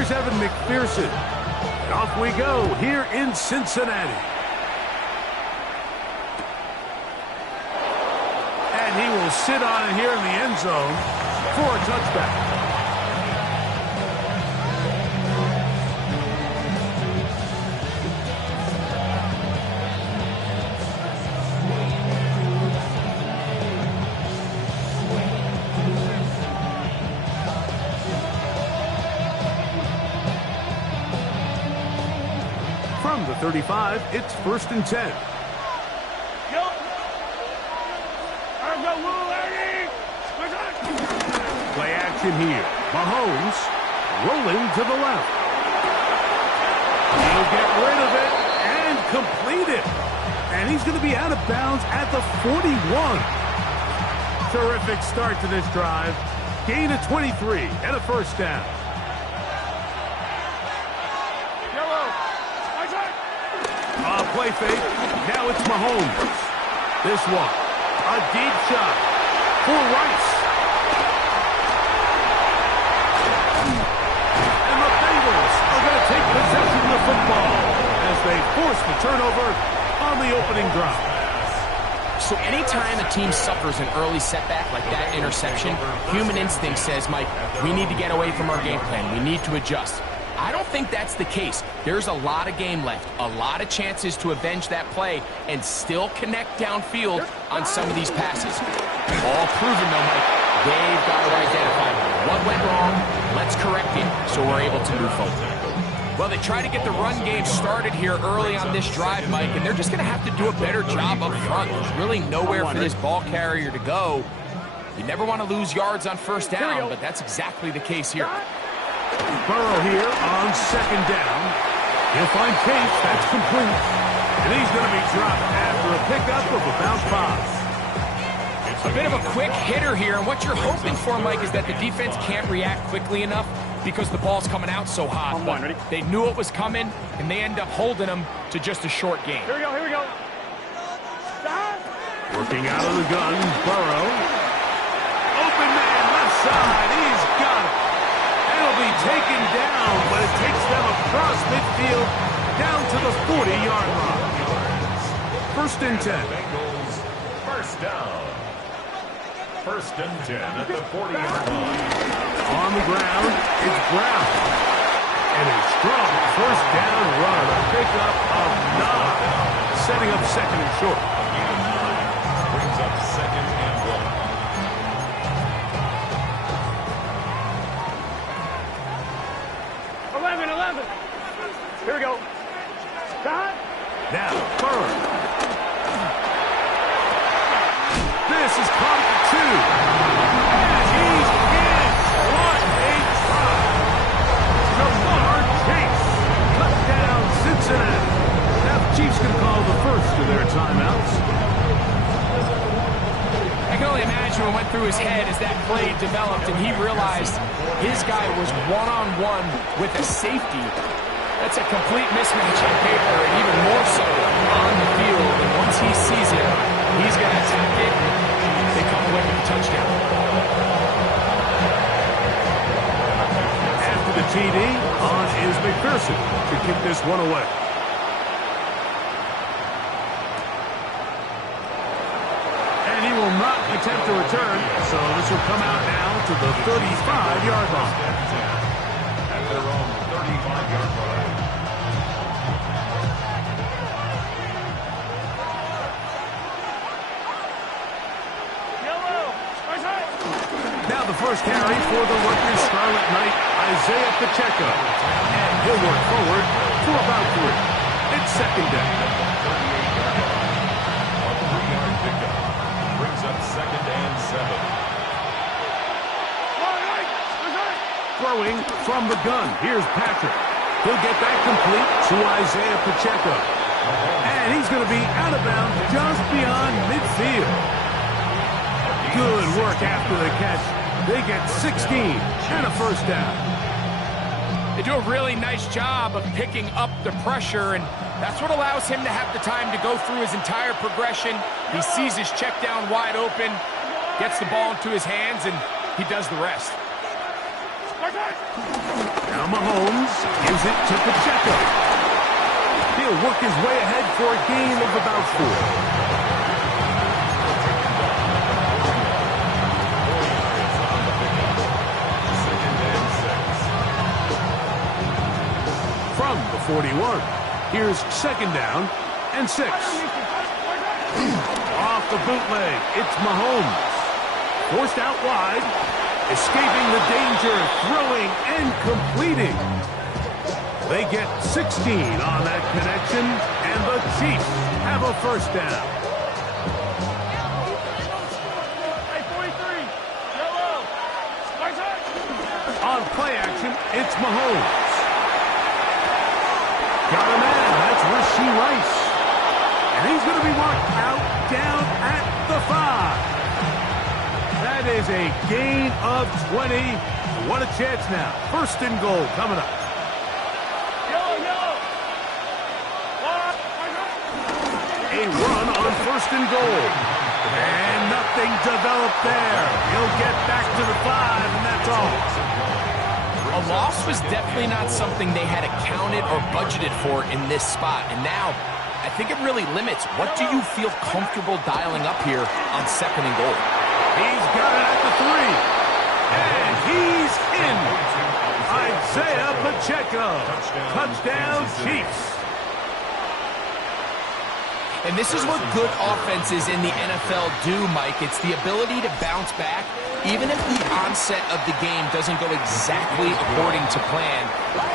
Here's Evan McPherson. And off we go here in Cincinnati. And he will sit on it here in the end zone for a touchback. From the 35, it's 1st and 10. Play action here. Mahomes rolling to the left. He'll get rid of it and complete it. And he's going to be out of bounds at the 41. Terrific start to this drive. Gain of 23 and a 1st down. Play fake. Now it's Mahomes. This one. A deep shot for Rice. And the Bengals are going to take possession of the football as they force the turnover on the opening drive. So anytime a team suffers an early setback like that interception, human instinct says, Mike, we need to get away from our game plan. We need to adjust. I don't think that's the case. There's a lot of game left, a lot of chances to avenge that play and still connect downfield on some of these passes. All proven, though, Mike. They've got to identify what went wrong. Let's correct it so we're able to move forward. Well, they try to get the run game started here early on this drive, Mike, and they're just going to have to do a better job up front. There's really nowhere for this ball carrier to go. You never want to lose yards on 1st down, but that's exactly the case here. Burrow here on 2nd down. He'll find Chase. That's complete. And he's going to be dropped after a pickup of about 5. It's a bit of a quick hitter here, and what you're hoping for, Mike, is that the defense can't react quickly enough because the ball's coming out so hot. But they knew it was coming, and they end up holding them to just a short game. Here we go. Working out of the gun, Burrow. Open man, left side. He's got it. It'll be taken down, but it takes them across midfield down to the 40-yard line. 1st and 10. Bengals, 1st down. 1st and 10 at the 40-yard line. On the ground, it's Brown. And a strong 1st down run, a pickup of 9. Setting up 2nd and short. Brings up 2nd and 1. Here we go. Now, Burrow. This is caught for 2. And he's in. What a try. Jamar Chase. Touchdown, Cincinnati. Now the Chiefs can call the first of their timeouts. I can only imagine what went through his head as that play developed and he realized his guy was one-on-one with a safety. That's a complete mismatch on paper, and even more so on the field. And once he sees it, he's going to attack it. They come away with a touchdown. After the TD, on is McPherson to kick this one away. And he will not attempt to return, so this will come out now to the 35-yard line. At their own 35-yard line. Now the first carry for the Rutgers Scarlet Knight, Isaiah Pacheco. And he'll work forward for about 3. It's 2nd down. A 3-yard pickup brings up 2nd and 7. Throwing from the gun. Here's Patrick. He'll get that complete to Isaiah Pacheco. And he's going to be out of bounds just beyond midfield. Good work after the catch. They get 16 and a 1st down. They do a really nice job of picking up the pressure, and that's what allows him to have the time to go through his entire progression. He sees his check down wide open, gets the ball into his hands, and he does the rest. Now Mahomes gives it to Pacheco. He'll work his way ahead for a gain of about 4. From the 41, here's 2nd down and 6. Off the bootleg, it's Mahomes. Forced out wide, escaping the danger, throwing and completing. They get 16 on that connection, and the Chiefs have a 1st down. Hey, 43, yellow. On play action, it's Mahomes. Got a man, that's Rashee Rice. And he's going to be marked out down at the 5. That is a gain of 20. What a chance now. 1st and goal coming up. A run on 1st and goal. And nothing developed there. He'll get back to the 5, and that's all. A loss was definitely not something they had accounted or budgeted for in this spot. And now, I think it really limits what do you feel comfortable dialing up here on 2nd and goal. He's got it at the 3. And he's in. Isaiah Pacheco. Touchdown, Chiefs. And this is what good offenses in the NFL do, Mike. It's the ability to bounce back, even if the onset of the game doesn't go exactly according to plan.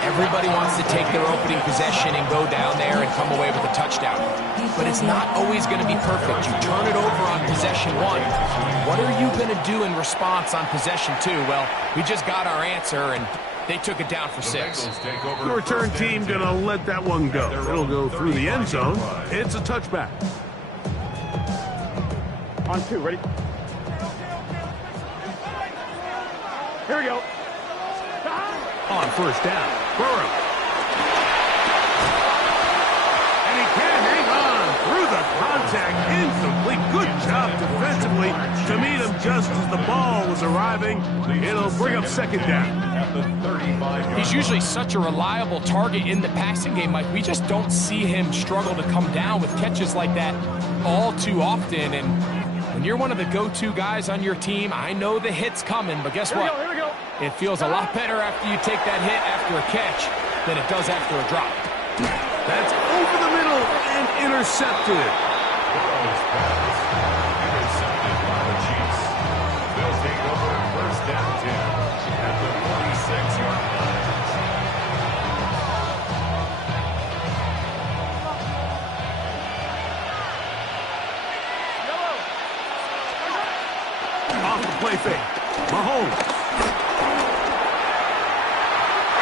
Everybody wants to take their opening possession and go down there and come away with a touchdown. But it's not always going to be perfect. You turn it over on possession 1. What are you going to do in response on possession 2? Well, we just got our answer, and they took it down for 6. The return team going to let that one go. It'll go through the end zone. It's a touchback. On 2, ready? Here we go. On 1st down, Burrow. And he can hang on through the contact. Incomplete. Good job defensively to meet him just as the ball was arriving. It'll bring up 2nd down. He's usually such a reliable target in the passing game, Mike. We just don't see him struggle to come down with catches like that all too often. And when you're one of the go-to guys on your team, I know the hit's coming, but guess what? Here we go. It feels a lot better after you take that hit after a catch than it does after a drop. That's over the middle and intercepted. Intercepted by the Chiefs. They'll take over 1st down 10 at the 46-yard line. Off the play fake. Mahomes.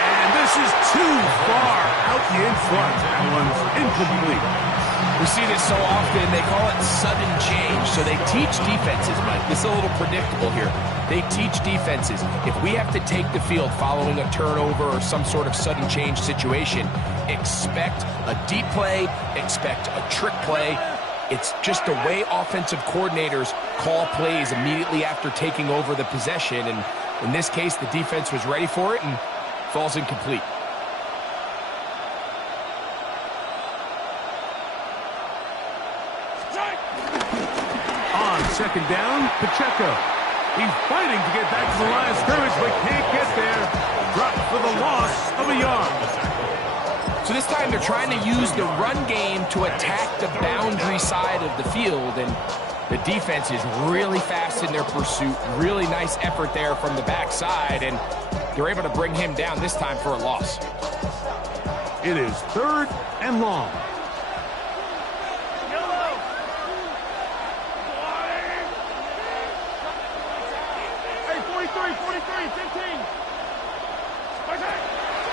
And this is too far out in front. That one's incomplete. We see this so often, they call it sudden change. So they teach defenses, Mike. This is a little predictable here. They teach defenses, if we have to take the field following a turnover or some sort of sudden change situation, expect a deep play, expect a trick play. It's just the way offensive coordinators call plays immediately after taking over the possession. And in this case, the defense was ready for it and falls incomplete. On 2nd down, Pacheco. He's fighting to get back to the line of scrimmage, but can't get there. Dropped for the loss of a yard. So this time they're trying to use the run game to attack the boundary side of the field, and the defense is really fast in their pursuit. Really nice effort there from the backside, and they're able to bring him down this time for a loss. It is 3rd and long. Hey, 43, 15.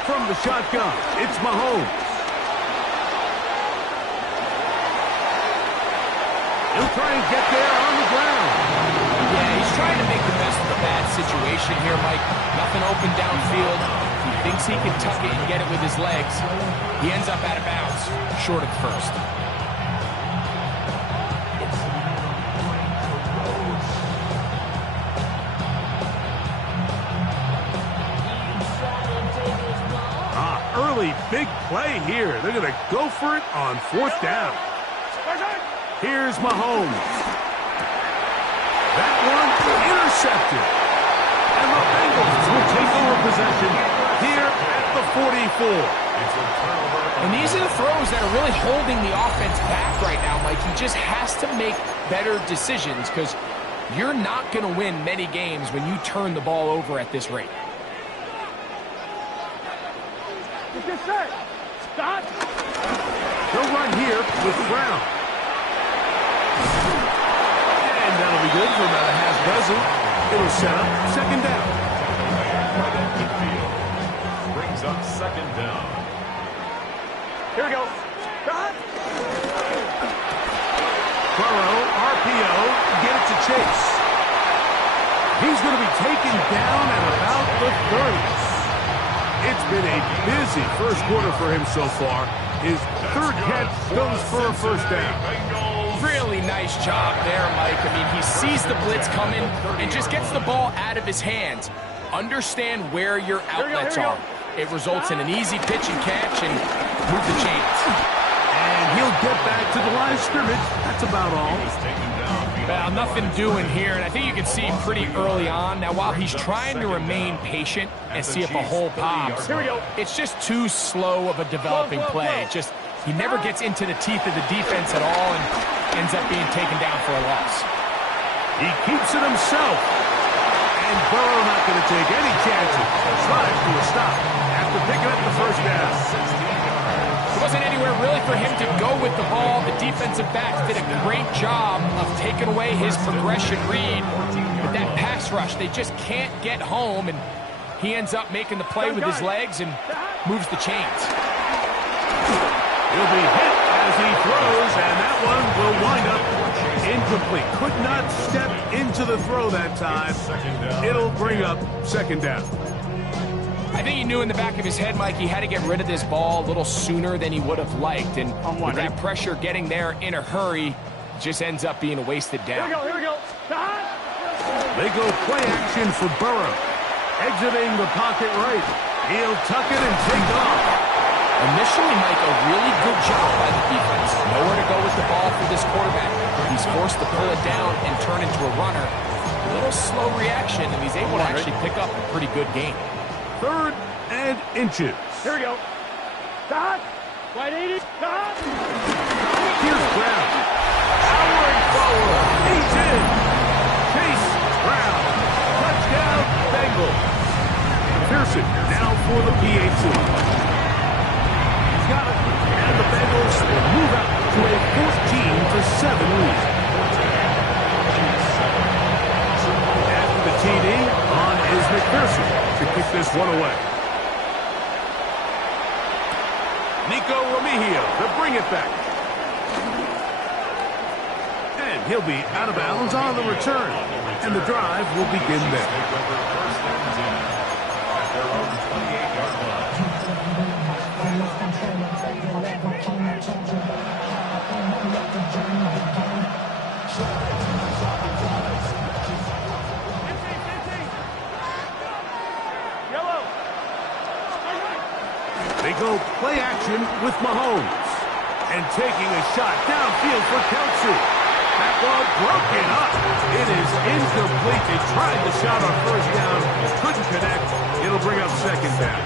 From the shotgun, it's Mahomes. He'll try and get there on the ground. Yeah, he's trying to make the best of a bad situation here, Mike. Nothing open downfield. He thinks he can tuck it and get it with his legs. He ends up out of bounds, short of 1st. really big play here. They're going to go for it on 4th down. Here's Mahomes. That one intercepted. And the Bengals will take over possession here at the 44. And these are the throws that are really holding the offense back right now, Mike. He just has to make better decisions because you're not going to win many games when you turn the ball over at this rate. Get set. Stop. They'll run here with Brown. And that'll be good for about a half dozen. It'll set up 2nd down. Brings up 2nd down. Here we go. Stop. Burrow, RPO, get it to Chase. He's going to be taken down at about the 30s. It's been a busy first quarter for him so far. His 3rd catch goes for a 1st down. Really nice job there, Mike. I mean, he sees the blitz coming and just gets the ball out of his hands. Understand where your outlets are. It results in an easy pitch and catch and move the chains. And he'll get back to the line of scrimmage. That's about all. Well, nothing doing here, and I think you can see pretty early on. Now, while he's trying to remain patient and see if a hole pops, it's just too slow of a developing play. Just he never gets into the teeth of the defense at all and ends up being taken down for a loss. He keeps it himself. And Burrow not going to take any chances. Drive to a stop after picking up the 1st down. There wasn't anywhere really for him to go with the ball. The defensive backs did a great job of taking away his progression read. With that pass rush, they just can't get home, and he ends up making the play with his legs and moves the chains. He'll be hit as he throws, and that one will wind up incomplete. Could not step into the throw that time. It'll bring up 2nd down. I think he knew in the back of his head, Mike, he had to get rid of this ball a little sooner than he would have liked. And with that pressure getting there in a hurry, just ends up being a wasted down. Here we go. Stop. They go play action for Burrow. Exiting the pocket right. He'll tuck it and take off. Initially, Mike, a really good job by the defense. Nowhere to go with the ball for this quarterback. He's forced to pull it down and turn into a runner. A little slow reaction, and he's able to actually pick up a pretty good game. 3rd and inches. Here we go. Stop. Wide 80. Stop. Here's Brown. Powering forward. He's in. Chase Brown. Touchdown, Bengals. Pearson now for the PAT. He's got it. And the Bengals will move out to a 14-7 lead. After the TD, on is McPherson to kick this one away. Nico Remigio to bring it back. And he'll be out of bounds on the return. And the drive will begin there. They go play action with Mahomes. And taking a shot downfield for Kelsey. That ball broken up. It is incomplete. They tried the shot on 1st down. Couldn't connect. It'll bring up 2nd down.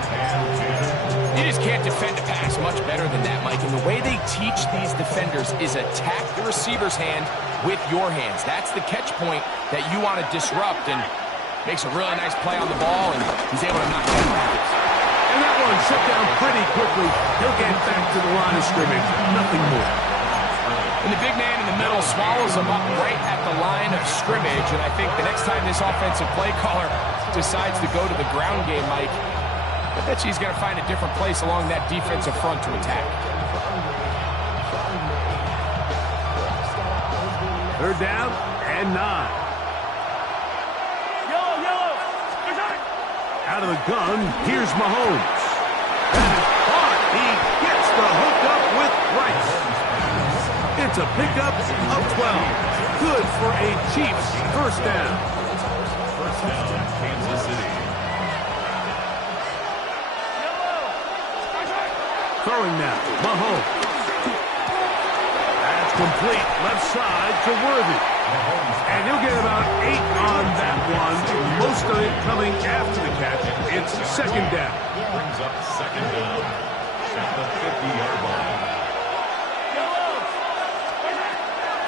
You just can't defend a pass much better than that, Mike. And the way they teach these defenders is attack the receiver's hand with your hands. That's the catch point that you want to disrupt. And makes a really nice play on the ball, and he's able to knock it out. And that one shut down pretty quickly. He'll get back to the line of scrimmage. Nothing more. And the big man in the middle swallows him up right at the line of scrimmage. And I think the next time this offensive play caller decides to go to the ground game, Mike, I bet he's going to find a different place along that defensive front to attack. 3rd down and 9. Out of the gun, here's Mahomes. That is caught. He gets the hook up with Rice. It's a pickup of 12. Good for a Chiefs 1st down. 1st down, Kansas City. Throwing now, Mahomes. That's complete, left side to Worthy. And he'll get about 8 on that one, most of it coming after the catch. It's second down. Brings up second down at the 50-yard line.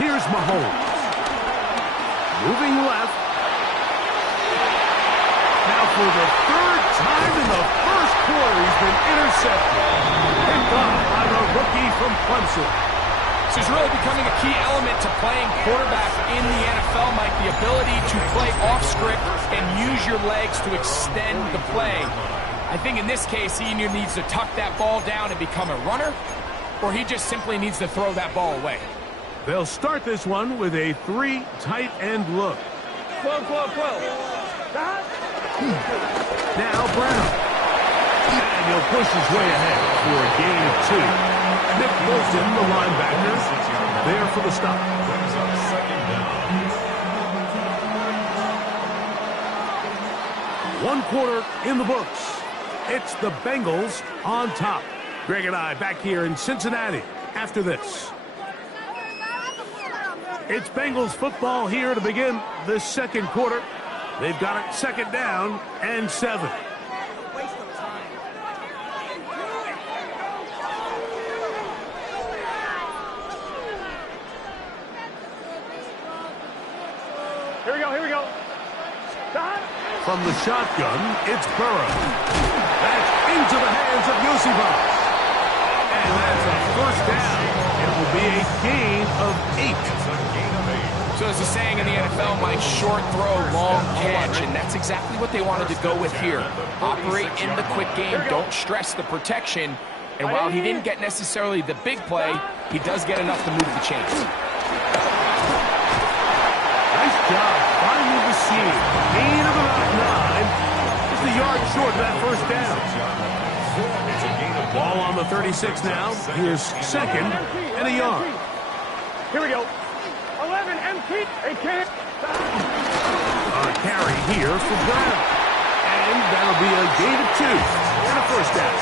Here's Mahomes. Moving left. Now for the third time in the first quarter, he's been intercepted. Picked off by the rookie from Clemson. This is really becoming a key element to playing quarterback in the NFL, Mike. The ability to play off script and use your legs to extend the play. I think in this case, he either needs to tuck that ball down and become a runner, or he just simply needs to throw that ball away. They'll start this one with a 3 tight end look. 12. Now Brown. And he'll push his way ahead for a gain of 2. Nick Bolton, the linebacker, there for the stop. Brings up second down. 1 quarter in the books. It's the Bengals on top. Greg and I back here in Cincinnati after this. It's Bengals football here to begin the second quarter. They've got it second down and 7. Here we go. Stop. From the shotgun, it's Burrow. That's into the hands of Yosibas. And that's a first down. It will be a gain of 8. So as the saying in the NFL, Mike, short throw, long catch, and that's exactly what they wanted to go with here. Operate in the quick game, don't stress the protection, and while he didn't get necessarily the big play, he does get enough to move the chains. Nice job finding the seam. Gain of about 9. Just a yard short of that first down. Ball on the 36 now. Here's second and a yard. Here we go. 11 empty. A can't. A carry here for Brown. And that'll be a gain of 2 and a first down.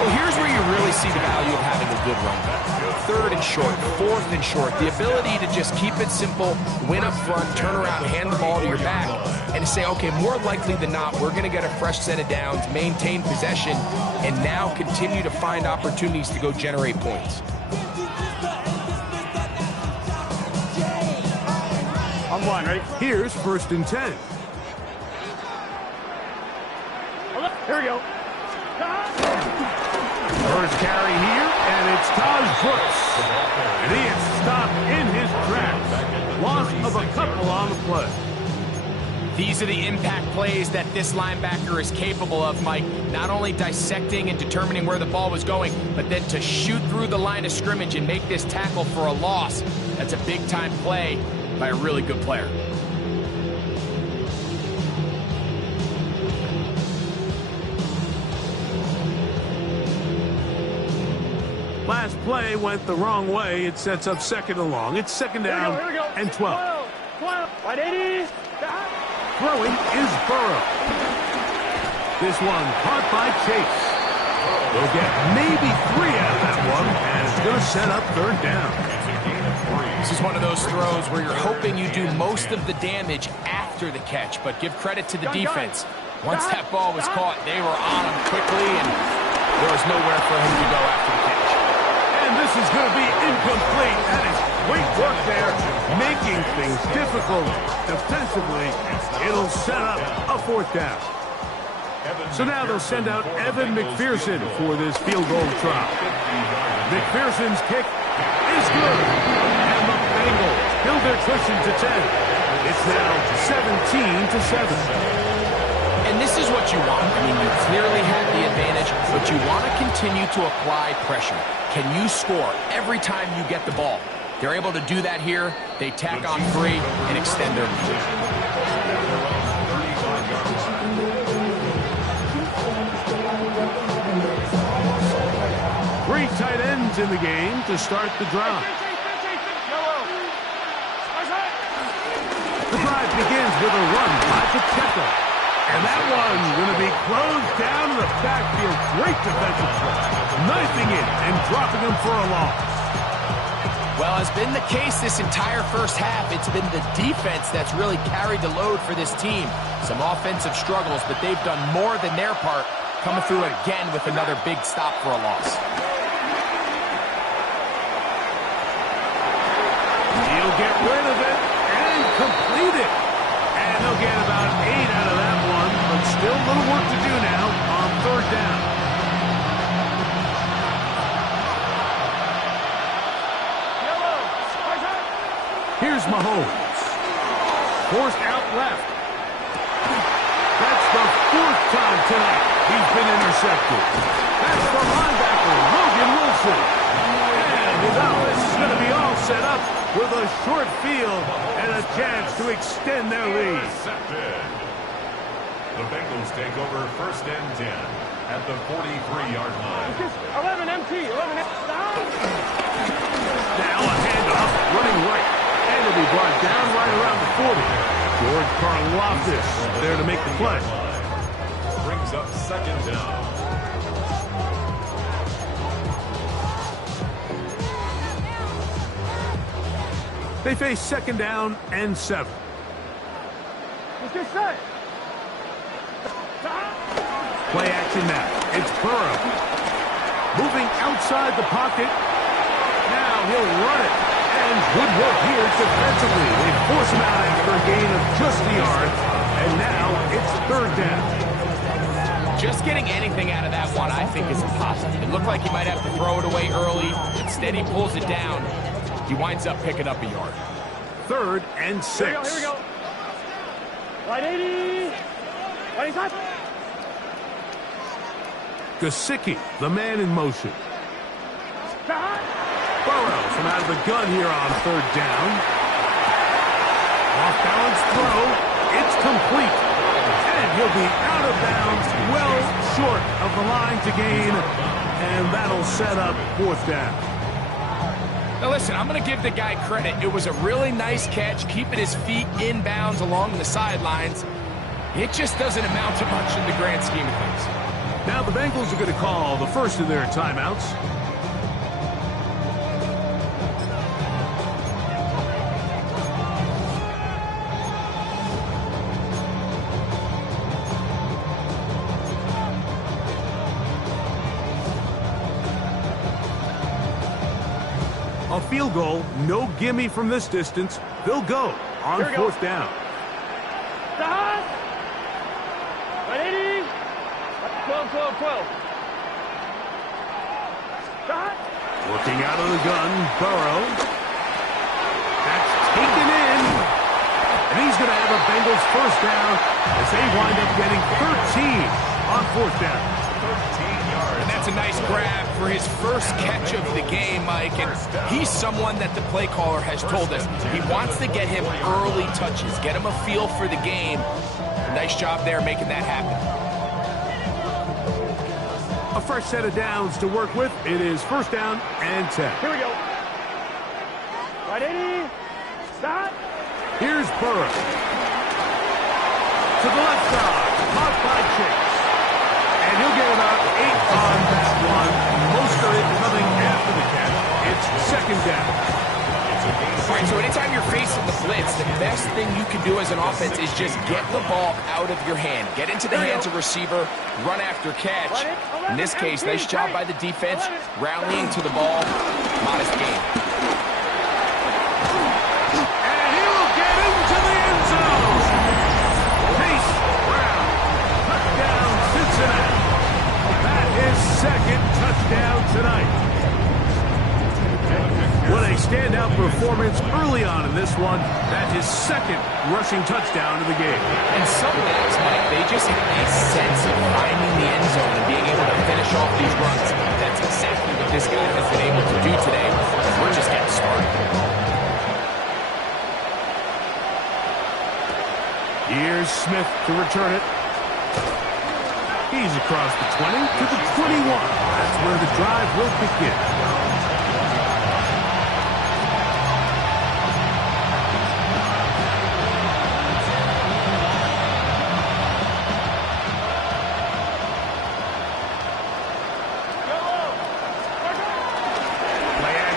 Well, here's where you really see the value of having a good run back. 3rd and short, 4th and short. The ability to just keep it simple, win up front, turn around, hand the ball to your back, and to say, okay, more likely than not, we're going to get a fresh set of downs, maintain possession, and now continue to find opportunities to go generate points. On 1, ready? Here's 1st and 10. Here we go. First carry here, and it's Taj Brooks. And he is stopped in his tracks. Loss of a couple on the play. These are the impact plays that this linebacker is capable of, Mike. Not only dissecting and determining where the ball was going, but then to shoot through the line of scrimmage and make this tackle for a loss. That's a big-time play by a really good player. Last play went the wrong way. It sets up second and long. It's second down Here we go. and 12. 12. Wide 80. Stop. Throwing is Burrow. This one caught by Chase. They'll get maybe 3 out of that one, and it's going to set up 3rd down. This is one of those throws where you're hoping you do most of the damage after the catch, but give credit to the defense. Once that ball was caught, they were on him quickly, and there was nowhere for him to go after the catch. And this is going to be incomplete. That is great work there, making things difficult defensively. It'll set up a 4th down. So now they'll send out Evan McPherson for this field goal try. McPherson's kick is good. And the Bengals build their cushion to 10. It's now 17-7. And this is what you want. I mean, you clearly had the advantage, but you want to continue to apply pressure. Can you score every time you get the ball? They're able to do that here. They tack on 3 and extend their lead. Three tight ends in the game to start the drive. The drive begins with a run by Pacheco. And that one's going to be closed down in the backfield. Great defensive play. Knifing it and dropping him for a loss. Well, has been the case this entire first half. It's been the defense that's really carried the load for this team. Some offensive struggles, but they've done more than their part, coming through again with another big stop for a loss. He'll get rid of it and complete it. And they'll get about 8 out of that one, but still a little work to do now on third down. Here's Mahomes. Forced out left. That's the 4th time tonight he's been intercepted. That's the linebacker, Logan Wilson. And his offense is going to be all set up with a short field and a chance to extend their lead. The Bengals take over first and 10 at the 43-yard line. 11 MT, 11 MT. Now a handoff, running right. And it'll be brought down right around the 40. George Karlaftis there to make the play. Brings up second down. They face second down and 7. Let's get set. Play action now. It's Burrow. Moving outside the pocket. Now he'll run it. And good work here defensively. They force him out after a gain of just a yard. And now it's third down. Just getting anything out of that one, I think, is impossible. It looked like he might have to throw it away early. Instead, he pulls it down. He winds up picking up a yard. Third and 6. Here we go. Right 80. Right inside. Gesicki, the man in motion. Behind. Burrow from out of the gun here on third down. Off-balance throw. It's complete. And he'll be out of bounds, well short of the line to gain. And that'll set up 4th down. Now listen, I'm going to give the guy credit. It was a really nice catch, keeping his feet in bounds along the sidelines. It just doesn't amount to much in the grand scheme of things. Now the Bengals are going to call the first of their timeouts. A field goal, no gimme from this distance. They'll go on 4th down. Behind. Right 80. 12, 12, 12. Behind. Working out of the gun, Burrow. That's taken in. And he's going to have a Bengals first down as they wind up getting 13 on 4th down. 13 yards. And that's a nice grab for his first catch of the game, Mike. And he's someone that the play caller has told us he wants to get him early touches, get him a feel for the game. Nice job there making that happen. A fresh set of downs to work with. It is first down and 10. Here we go. Right 80. Stop. Here's Burrow. To the left side. Caught by Chase. And he'll get about 8 on that one. Most of it coming after the catch. It's second down. All right, so anytime you're facing the blitz, the best thing you can do as an offense is just get the ball out of your hand. Get into the hands of receiver, run after catch. In this case, nice job by the defense, rallying to the ball. Modest gain. And he will get into the end zone. Chase Brown. Touchdown, Cincinnati. That is second touchdown tonight. What a standout performance early on in this one. That is second rushing touchdown of the game. In some ways, Mike, they just have a sense of finding the end zone and being able to finish off these runs. That's exactly what this guy has been able to do today. We're just getting started. Here's Smith to return it. He's across the 20 to the 21. That's where the drive will begin.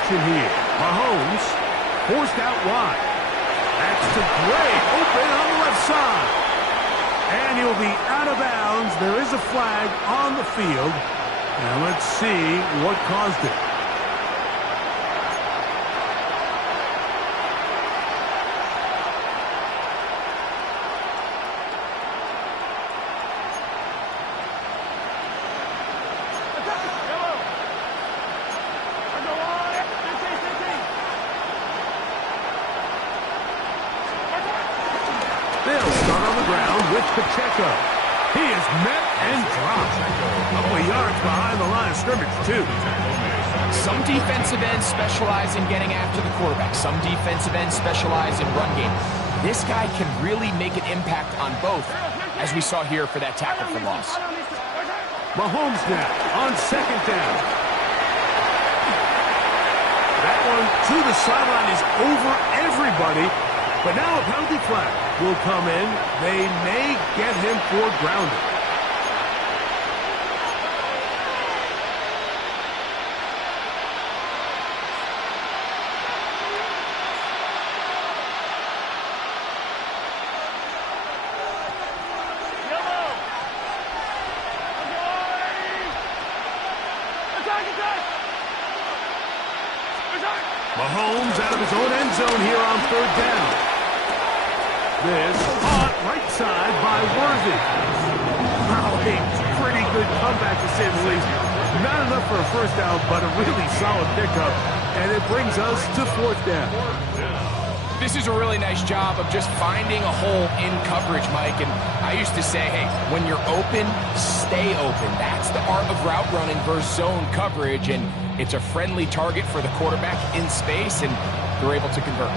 action here. Mahomes forced out wide. That's to Gray, open on the left side. And he'll be out of bounds. There is a flag on the field. And let's see what caused it. They'll start on the ground with Pacheco. He is met and dropped. A couple of yards behind the line of scrimmage, too. Some defensive ends specialize in getting after the quarterback. Some defensive ends specialize in run game. This guy can really make an impact on both, as we saw here for that tackle for loss. Mahomes now on second down. That one to the sideline is over everybody. But now a penalty flag will come in. They may get him for grounding. Mahomes out of his own end zone here on third down. This caught right side by Worthy. Wow, a pretty good comeback to say the least. Not enough for a first down, but a really solid pickup. And it brings us to fourth down. This is a really nice job of just finding a hole in coverage, Mike. And I used to say, hey, when you're open, stay open. That's the art of route running versus zone coverage. And it's a friendly target for the quarterback in space, and they're able to convert.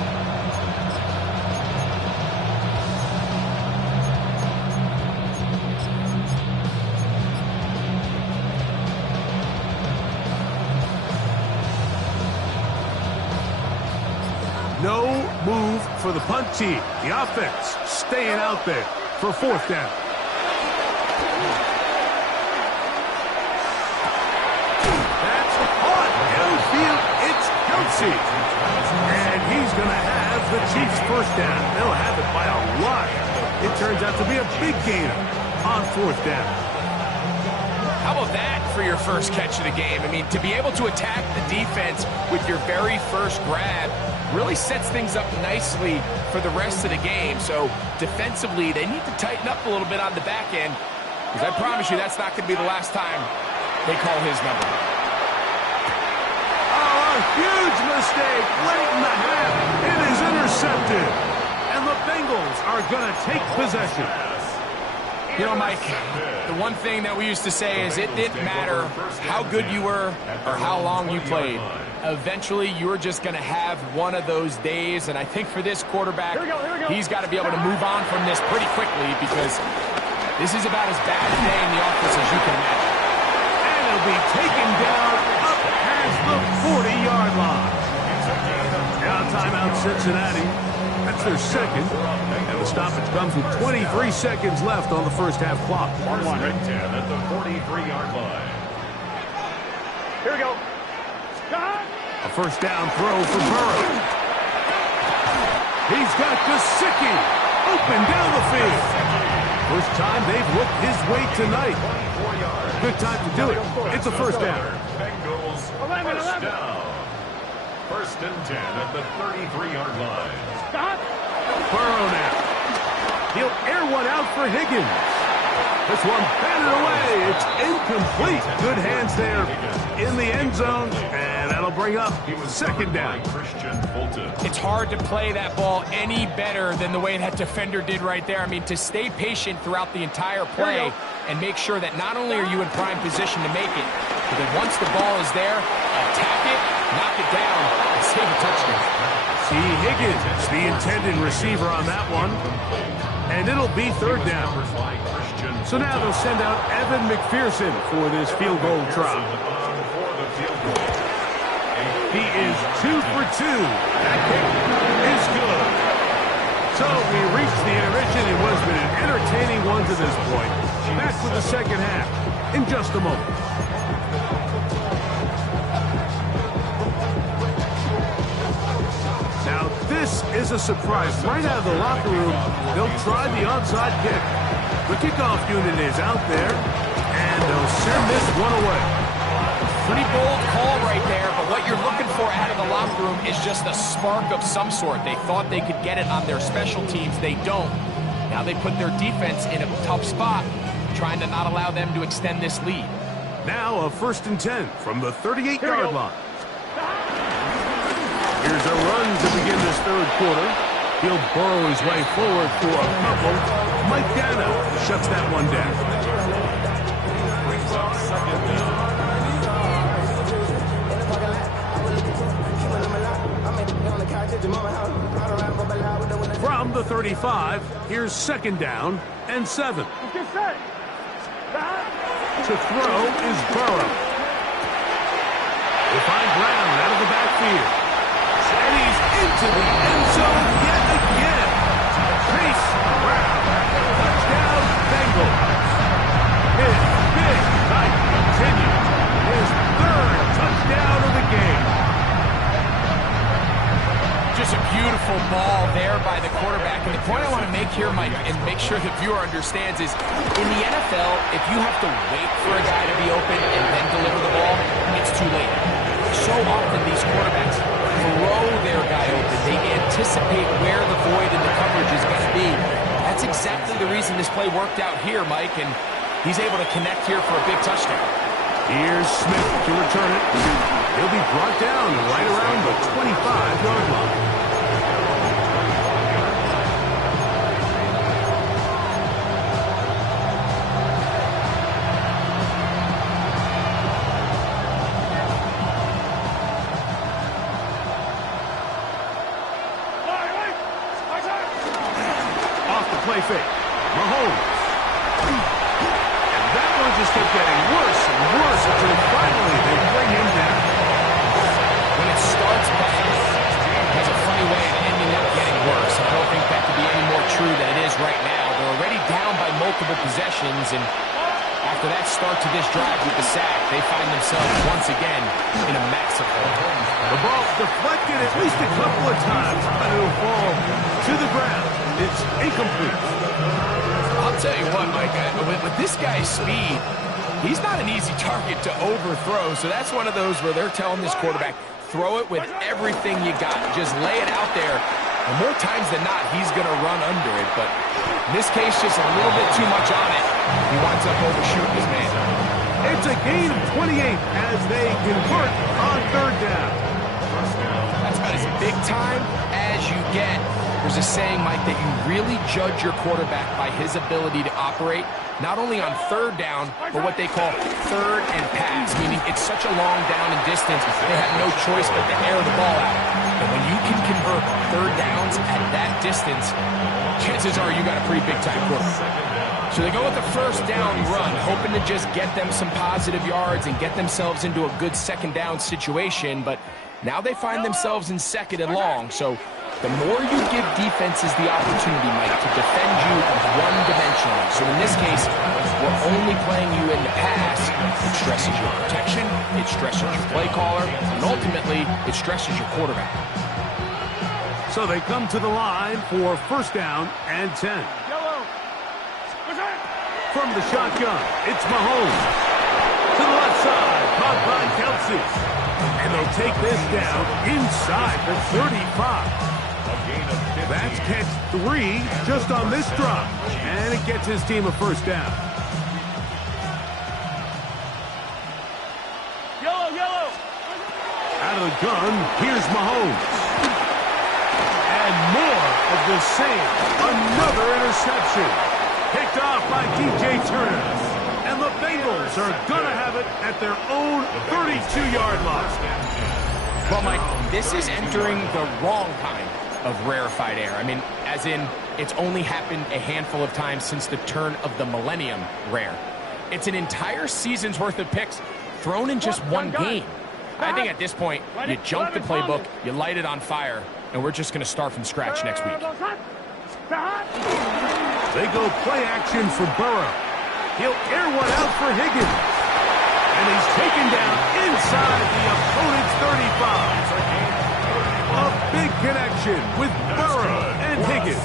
No move for the punt team. The offense staying out there for fourth down. That's caught. Downfield, it's Kelsey. And he's going to have the Chiefs first down. They'll have it by a lot. It turns out to be a big gainer on fourth down. How about that for your first catch of the game? I mean, to be able to attack the defense with your very first grab really sets things up nicely for the rest of the game. So defensively, they need to tighten up a little bit on the back end, because I promise you that's not going to be the last time they call his number. Oh, a huge mistake late in the half. It is intercepted. And the Bengals are going to take possession. You know, Mike, the one thing that we used to say is it didn't matter how good you were or how long you played. Eventually, you're just going to have one of those days, and I think for this quarterback, he's got to be able to move on from this pretty quickly, because this is about as bad a day in the office as you can imagine. And he'll be taken down up past the 40-yard line. Now timeout Cincinnati. That's their second. And the stoppage comes with 23 seconds left on the first half clock. 1-1 at the 43-yard line. Here we go. A first down throw for Burrow. He's got Gesicki open down the field. First time they've looked his way tonight. Good time to do it. It's a first down. Bengals first down. First and 10 at the 33-yard line. Burrow now. He'll air one out for Higgins. This one batted away. It's incomplete. Good hands there in the end zone. And that'll bring up second down. It's hard to play that ball any better than the way that defender did right there. I mean, to stay patient throughout the entire play and make sure that not only are you in prime position to make it, but that once the ball is there, attack it, knock it down, and save a touchdown. See Higgins, the intended receiver on that one. And it'll be third down. So now they'll send out Evan McPherson for this field goal try. He is 2 for 2. That kick is good. So we reached the intermission in what has been an entertaining one to this point. Back with the second half in just a moment. This is a surprise. Right out of the locker room, they'll try the onside kick. The kickoff unit is out there, and they'll send this one away. Pretty bold call right there, but what you're looking for out of the locker room is just a spark of some sort. They thought they could get it on their special teams. They don't. Now they put their defense in a tough spot, trying to not allow them to extend this lead. Now a 1st and 10 from the 38-yard line. Here's a run to begin this third quarter. He'll burrow his way forward for a couple. Mike Dano shuts that one down. Brings up 2nd down. From the 35, here's 2nd down and 7. Get set. To throw is Burrow. They find Brown out of the backfield. And he's into the end zone yet again. Chase Brown. Touchdown, Bengals. His big night continues. His 3rd touchdown of the game. Just a beautiful ball there by the quarterback. And the point I want to make here, Mike, and make sure the viewer understands is, in the NFL, if you have to wait for a guy to be open and then deliver the ball, it's too late. So often these quarterbacks throw their guy open. They anticipate where the void in the coverage is going to be. That's exactly the reason this play worked out here, Mike, and he's able to connect here for a big touchdown. Here's Smith to return it. He'll be brought down right around the 25-yard line. Off the play fake. Mahomes. And that one just kept getting worse and worse until finally they bring him down. When it starts bad, it has a funny way of ending up getting worse. I don't think that could be any more true than it is right now. They're already down by multiple possessions, and after that start to this drive with the sack, they find themselves once again in a massive hole. The ball deflected at least a couple of times, but it'll fall to the ground. It's incomplete. I'll tell you what, Mike, with this guy's speed, he's not an easy target to overthrow, so that's one of those where they're telling this quarterback, throw it with everything you got. Just lay it out there. And more times than not, he's going to run under it, but in this case, just a little bit too much on it. He winds up overshooting his man. It's a gain of 28 as they convert on 3rd down. That's about as big time as you get. There's a saying, Mike, that you really judge your quarterback by his ability to operate, not only on 3rd down, but what they call 3rd and pass, meaning it's such a long down and distance, they have no choice but to air the ball out. And when you can convert 3rd downs at that distance, chances are you got a pretty big-time quarterback. So they go with the 1st down run, hoping to just get them some positive yards and get themselves into a good 2nd down situation, but now they find themselves in 2nd and long, so the more you give defenses the opportunity, Mike, to defend you one-dimensionally. So in this case, we're only playing you in the pass. It stresses your protection, it stresses your play caller, and ultimately, it stresses your quarterback. So they come to the line for 1st down and 10. From the shotgun, it's Mahomes. To the left side, caught by Kelsey. And they'll take this down inside the 35. That's catch 3 just on this drive. And it gets his team a 1st down. Yellow. Out of the gun, here's Mahomes. And more of the same. Another interception. Picked off by DJ Turner. And the Bengals are going to have it at their own 32-yard line. Well, Mike, this is entering the wrong kind of rarefied air. I mean, as in, it's only happened a handful of times since the turn of the millennium rare. It's an entire season's worth of picks thrown in just one game. I think at this point, you junk the playbook, you light it on fire, and we're just going to start from scratch next week. They go play action for Burrow. He'll air one out for Higgins. And he's taken down inside the opponent's 35. A big connection action with Burrow and Higgins.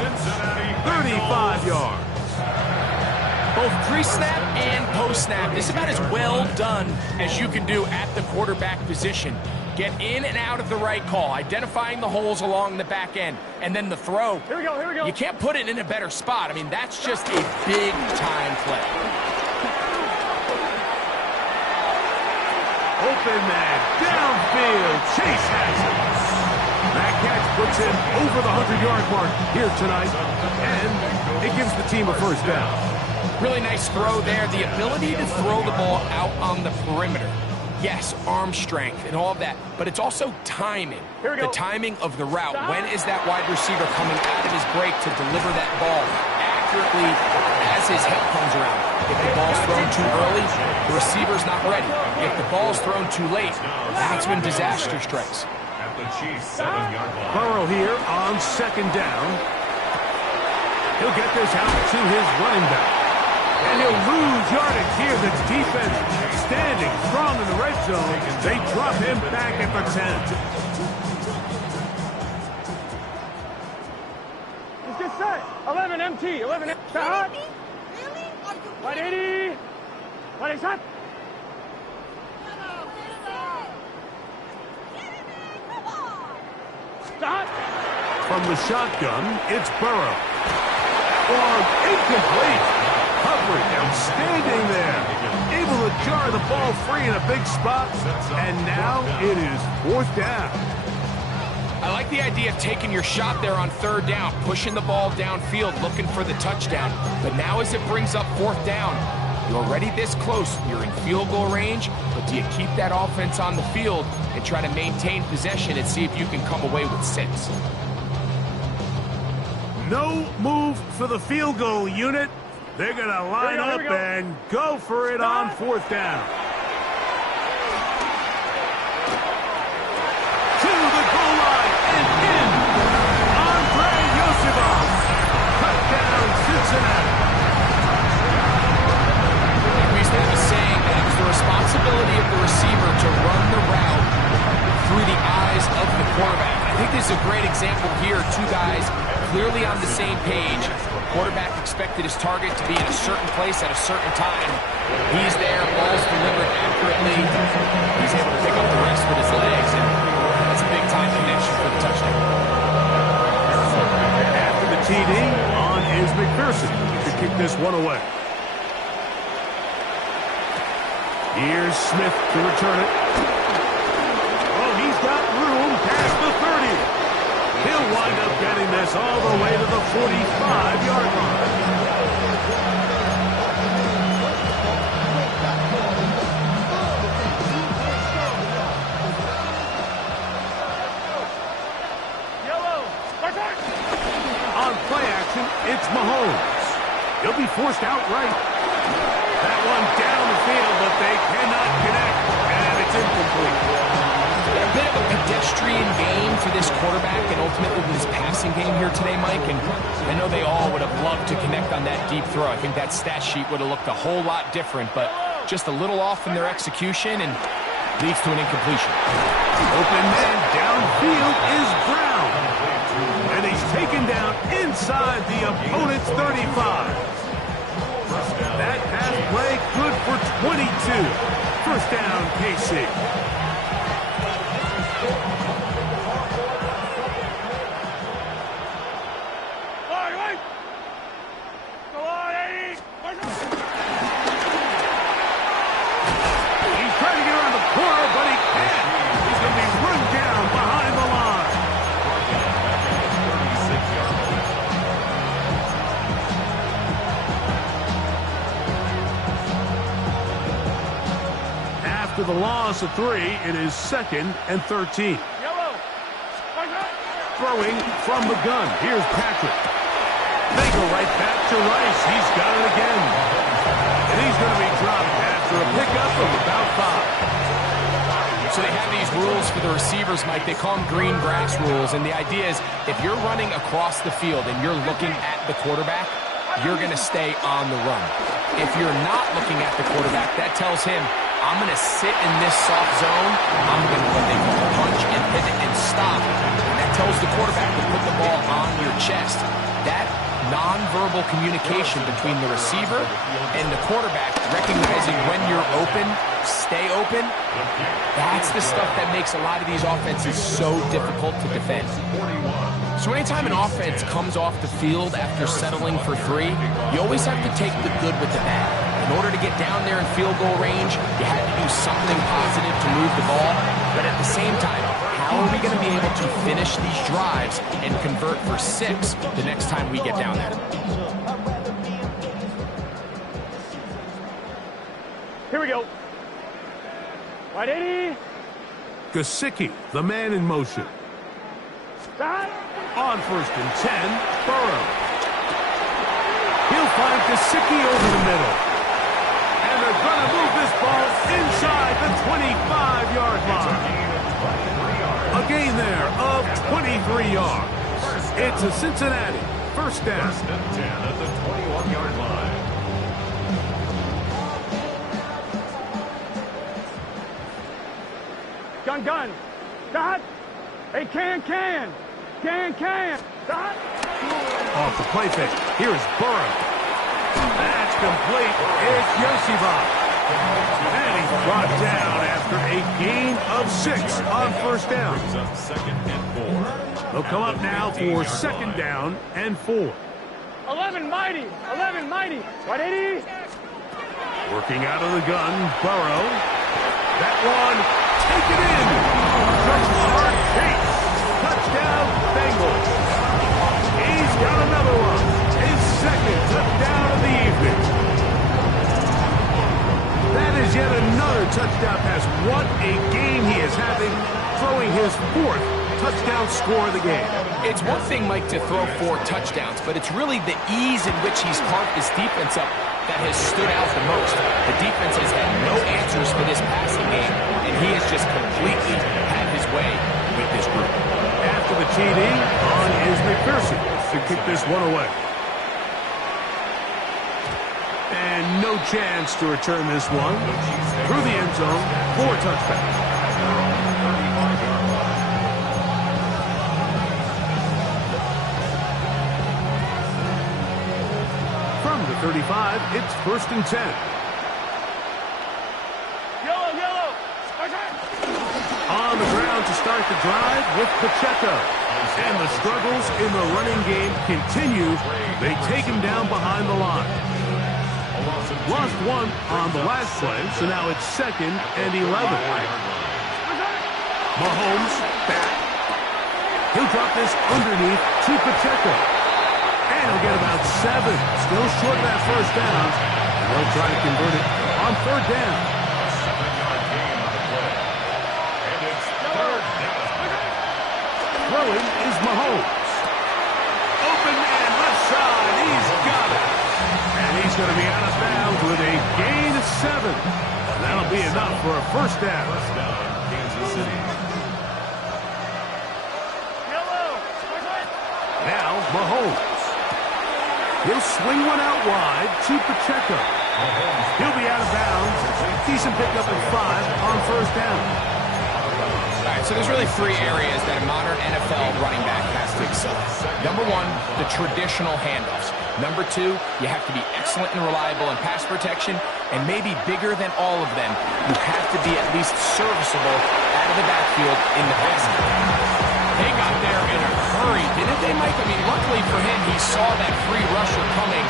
35 yards. Both pre-snap and post-snap, this is about as well done as you can do at the quarterback position. Get in and out of the right call, identifying the holes along the back end, and then the throw. Here we go, here we go. You can't put it in a better spot. I mean, that's just a big-time play. Open man, downfield, Chase has it. That catch puts him over the 100-yard mark here tonight, and it gives the team a first down. Really nice throw there. The ability to throw the ball out on the perimeter. Yes, arm strength and all of that, but it's also timing. Here we go. The timing of the route. When is that wide receiver coming out of his break to deliver that ball accurately as his head comes around? If the ball's thrown too early, the receiver's not ready. If the ball's thrown too late, that's when disaster strikes. At the Chiefs' 7-yard line. Burrow here on second down. He'll get this out to his running back. And he'll lose yardage here. The defense standing strong in the red zone. They drop him back at the 10. Let's get set. 11 MT. 11 MT. Start. Right 80. Right shot. Start. From the shotgun, it's Burrow. Oh, incomplete. Coverage outstanding there. Able to jar the ball free in a big spot. And now it is fourth down. I like the idea of taking your shot there on third down, pushing the ball downfield, looking for the touchdown. But now as it brings up fourth down, you're already this close. You're in field goal range, but do you keep that offense on the field and try to maintain possession and see if you can come away with 6? No move for the field goal unit. They're going to line up and go for it on fourth down. To the goal line and in. Andre Yosibov. Touchdown, Cincinnati. We used to have a saying that it was the responsibility of the receiver to run the route through the eyes of the quarterback. I think this is a great example here. Two guys clearly on the same page. Quarterback expected his target to be in a certain place at a certain time. He's there, ball's delivered accurately. He's able to pick up the rest with his legs, and that's a big-time connection for the touchdown. After the TD, on is McPherson to kick this one away. Here's Smith to return it. Oh, he's got room past the 30. He'll wind up getting this all the way to the 45-yard line. Yellow. On play action, it's Mahomes. He'll be forced outright. That one down the field, but they cannot connect, and it's incomplete. A bit of a pedestrian game for this quarterback and ultimately this passing game here today, Mike. And I know they all would have loved to connect on that deep throw. I think that stat sheet would have looked a whole lot different, but just a little off in their execution and leads to an incompletion. Open man downfield is Brown. And he's taken down inside the opponent's 35. That pass play good for 22. First down, KC. After the loss of 3, it is 2nd and 13. Throwing from the gun. Here's Patrick. They go right back to Rice. He's got it again. And he's going to be dropped after a pickup of about 5. So they have these rules for the receivers, Mike. They call them green grass rules. And the idea is if you're running across the field and you're looking at the quarterback, you're going to stay on the run. If you're not looking at the quarterback, that tells him, I'm going to sit in this soft zone. I'm going to what they call punch and pivot and stop. And that tells the quarterback to put the ball on your chest. That nonverbal communication between the receiver and the quarterback, recognizing when you're open, stay open, that's the stuff that makes a lot of these offenses so difficult to defend. So anytime an offense comes off the field after settling for 3, you always have to take the good with the bad. In order to get down there in field goal range, you had to do something positive to move the ball. But at the same time, how are we going to be able to finish these drives and convert for 6 the next time we get down there? Here we go. Wide 80. Gesicki, the man in motion. Stop. On 1st and 10, Burrow. He'll find Gesicki over the middle. And they're going to move this ball inside the 25-yard line. A gain there of 23 yards. It's a Cincinnati 1st down. 1st and 10 at the 21-yard line. Gun. Dot. Hey, can. Dot. Off the play fake. Here's Burrow. That's complete. It's Yoshiva. And he's brought down after a gain of 6 on 1st down. Brings up 2nd and 4. They'll come up now for 2nd down and 4. 11 mighty. Wide 80. Working out of the gun, Burrow. That one, take it in. Touchdown, Chase. Touchdown, Bengals. He's got another one. His 2nd touchdown of the evening. That is yet another touchdown pass. What a game he is having, throwing his 4th touchdown score of the game. It's one thing, Mike, to throw 4 touchdowns, but it's really the ease in which he's carved this defense up that has stood out the most. The defense has had no answers for this passing game, and he has just completely had his way with this group. After the TD, on is McPherson to kick this one away. And no chance to return this one. Through the end zone for a touchback. From the 35, it's 1st and 10. Yellow. On the ground to start the drive with Pacheco. And the struggles in the running game continue. They take him down behind the line. Lost 1 on the last play, so now it's 2nd and 11. Mahomes back. He'll drop this underneath to Pacheco. And he'll get about 7. Still short of that 1st down. And they'll try to convert it on 3rd down. 7-yard gain on the play. And it's 3rd down. Throwing is Mahomes. Open man left side. He's got it. And he's going to be out of bounds with a gain of 7. And that'll be enough for a 1st down. 1st down, Kansas City. Now Mahomes. He'll swing one out wide to Pacheco. He'll be out of bounds. Decent pickup at 5 on 1st down. All right, so there's really 3 areas that a modern NFL running back has to excel. Number 1, the traditional handoffs. Number 2, you have to be excellent and reliable in pass protection. And maybe bigger than all of them, you have to be at least serviceable out of the backfield in the passing game. They got there in a hurry, didn't they, Mike? I mean, luckily for him, he saw that free rusher coming,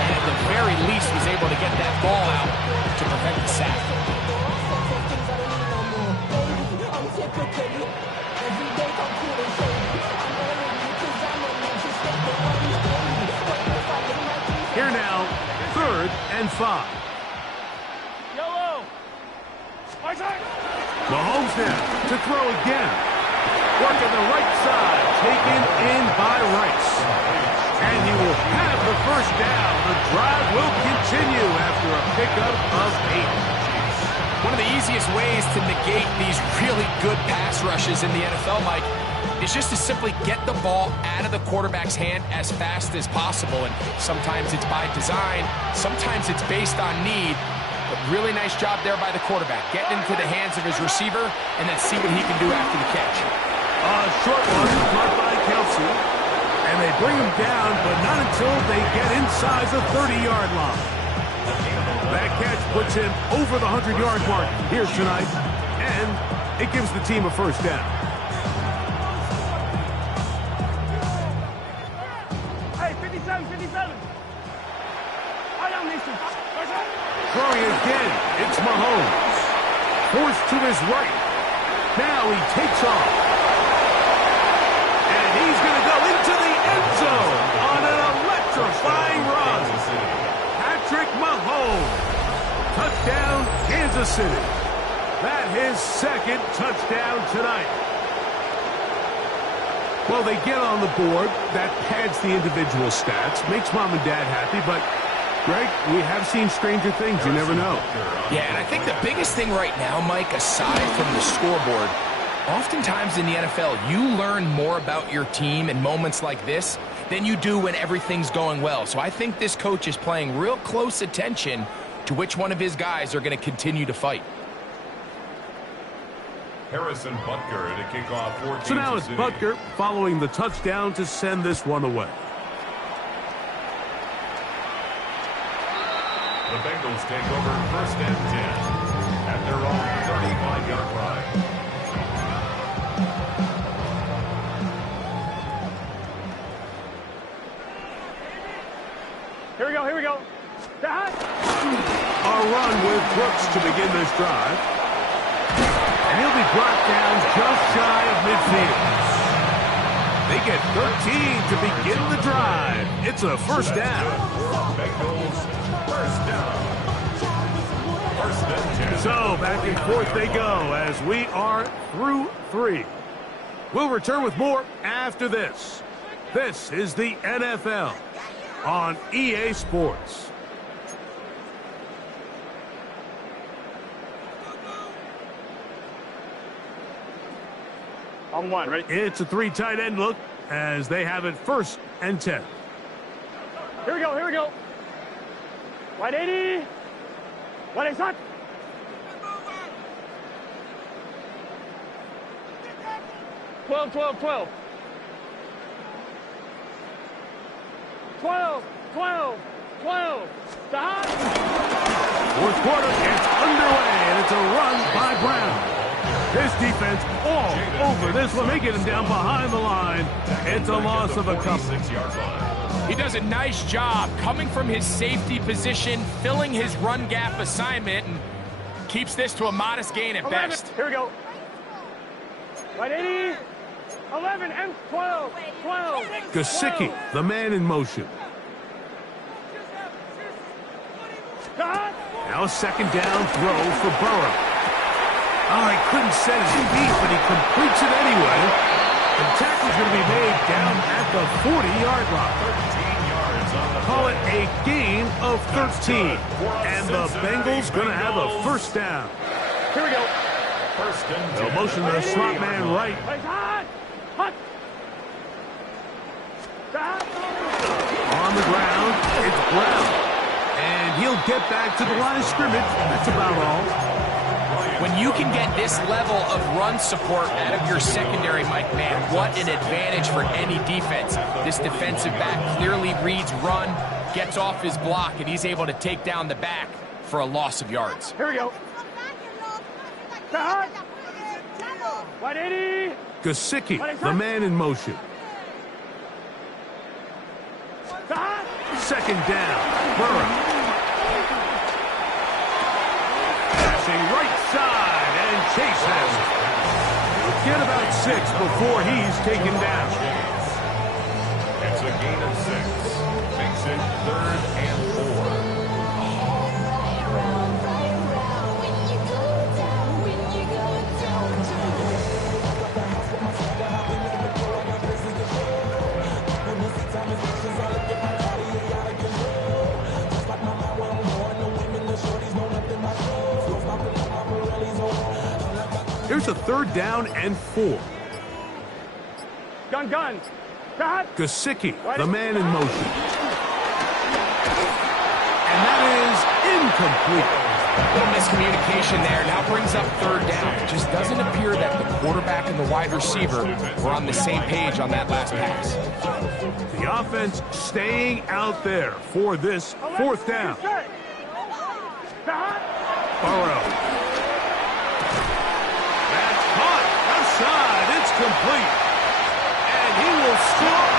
and at the very least was able to get that ball out to prevent the sack. Here now, 3rd and 5. Yellow. Mahomes now to throw again. Working the right side, taken in by Rice. And he will have the 1st down. The drive will continue after a pickup of 8. One of the easiest ways to negate these really good pass rushes in the NFL, Mike, is just to simply get the ball out of the quarterback's hand as fast as possible. And sometimes it's by design, sometimes it's based on need. But really nice job there by the quarterback, getting into the hands of his receiver and then see what he can do after the catch. Short one, caught by Kelsey. And they bring him down, but not until they get inside the 30-yard line. That catch puts him over the 100-yard mark here tonight, and it gives the team a first down. Hey, 57, 57. I don't need to. Throwing again, it's Mahomes. Forced to his right. Now he takes off. And he's going to go into the end zone on an electrifying run. Patrick Mahomes. Touchdown, Kansas City. That's his second touchdown tonight. Well, they get on the board. That pads the individual stats. Makes mom and dad happy, but Greg, we have seen stranger things. You never know. Yeah, and I think the biggest thing right now, Mike, aside from the scoreboard, oftentimes in the NFL, you learn more about your team in moments like this than you do when everything's going well. So I think this coach is paying real close attention to which one of his guys are going to continue to fight. Harrison Butker to kick off 14. So now it's Butker following the touchdown to send this one away. The Bengals take over first and 10 at their own 35-yard line. Here we go, here we go. A run with Brooks to begin this drive. And he'll be brought down just shy of midfield. They get 13 to begin the drive. It's a first down. Bengals first down. First and 10. So back and forth they go as we are through 3. We'll return with more after this. This is the NFL on EA Sports. On one, ready? It's a 3 tight end look as they have it first and 10. Here we go, here we go. Wide 80. Wide is hot. Twelve, 12, 12. 12, 12, 12. Stop. Fourth quarter gets underway, and it's a run by Brown. This defense all over this one. They get him down behind the line. It's a loss of a couple. He does a nice job coming from his safety position, filling his run gap assignment, and keeps this to a modest gain at 11. best. Here we go. Right 80. 11 and 12. 12. Gesicki, the man in motion. Stop. Now a second down throw for Burrow. Oh, he couldn't set his feet, but he completes it anyway. The tackle's going to be made down at the 40-yard line. 13 yards on the Call it a gain of 13. And the Bengals going to have a first down. Here we go. first and 10. They'll motion the slot man right. Hot. Hot. Stop. On the ground, it's Brown. And he'll get back to the line of scrimmage. That's about all. When you can get this level of run support out of your secondary, Mike, man, what an advantage for any defense. This defensive back clearly reads run, gets off his block, and he's able to take down the back for a loss of yards. Here we go. Hot. 180. Gesicki, the man in motion. Hot. Second down, Burrow. Right side, and Chase has it. Get about 6 before he's taken down. It's a gain of 6. Makes it 3rd and 4. Here's a 3rd down and 4. Gun. Start. Gesicki, the man in motion. And that is incomplete. A little miscommunication there. Now brings up third down. It just doesn't appear that the quarterback and the wide receiver were on the same page on that last pass. The offense staying out there for this fourth down. Burrow. That's caught. Outside. It's complete. And he will score